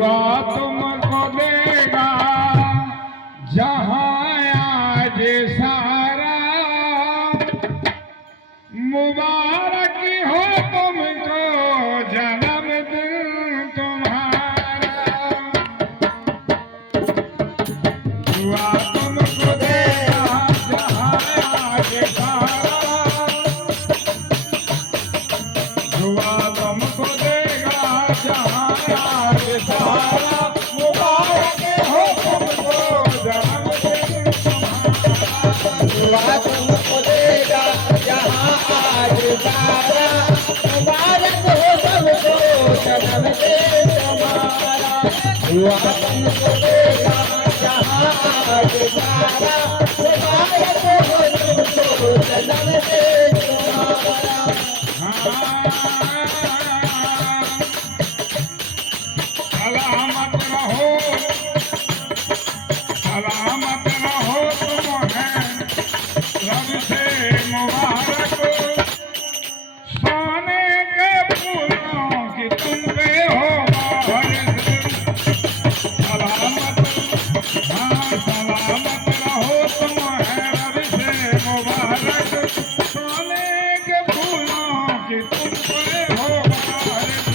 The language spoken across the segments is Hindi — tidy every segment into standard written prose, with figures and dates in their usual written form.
दुआ तुमको देगा जहां आज सारा, मुबारक हो तुमको जन्मदिन तुम्हारा। दुआ तुमको देगा जहां आज सारा, दुआ तुमको देगा जहां आज सारा, मुबारक हो तुमको जन्मदिन तुम्हारा। दुआ तुमको देगा जहां आज सारा, मुबारक हो सबको जन्मदिन तुम्हारा। दुआ तुमको देगा जहां आज सारा, मुबारक हो सबको जन्मदिन तुम्हारा। सलामत रहो, सलामत रहो तुम्हें रब से मुबारक, सोने के फूलों की तुम पे हो बारिश। सलामत, हाँ सलामत रहो तुम्हें रब से मुबारक, सोने के फूलों की तुम पे हो बारिश।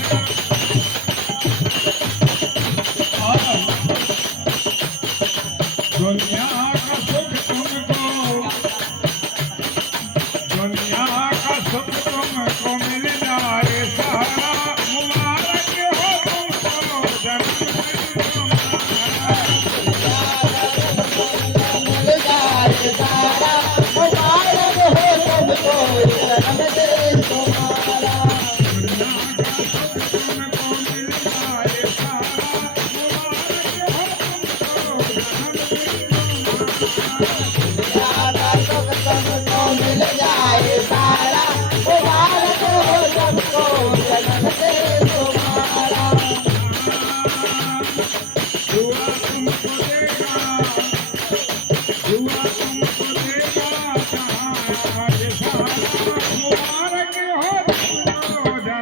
दुनिया का सुख तुमको, दुनिया का सुख तुमको मिल जाए सारा, मुबारक हो तुमको जन्मदिन तुम्हारा। मिल जाए सारा, मुबारक हो सबको जन्मदिन तुम्हारा। दुनिया का सुख तुमको मिल जाए सारा, मुबारक हो तुमको जन्मदिन तुम्हारा। सारा सुख तुमको मिल जाए सारा, मुबारक हो सबको जन्मदिन तुम्हारा। दुआ तुमको देगा, दुआ तुमको देगा जहां आज सारा, मुबारक हो तुमको जन्मदिन तुम्हारा।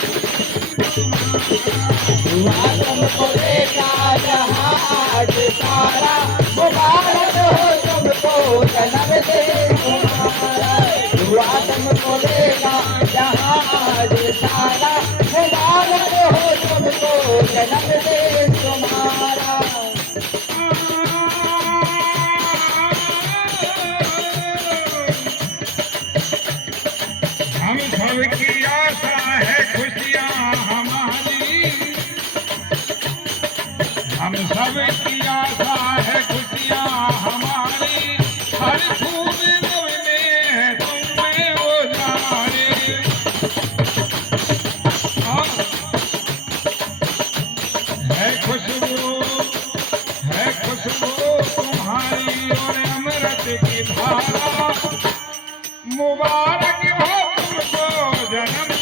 दुआ तुमको देगा जहां आज सारा, मुबारक हो सबको जन्मदिन तुम्हारा। दुआ तुमको देगा जहां आज सारा, मुबारक हो सबको जन्मदिन तुम्हारा। हम सबकी आशा है खुशियां हमारी, हम सबकी आशा है खुशियां हमारी, हर खूब नवने है तुमने वो जाने। है खुशबू तुम्हारी और अमृत की धारा, मुबारक हो तुमको जन्म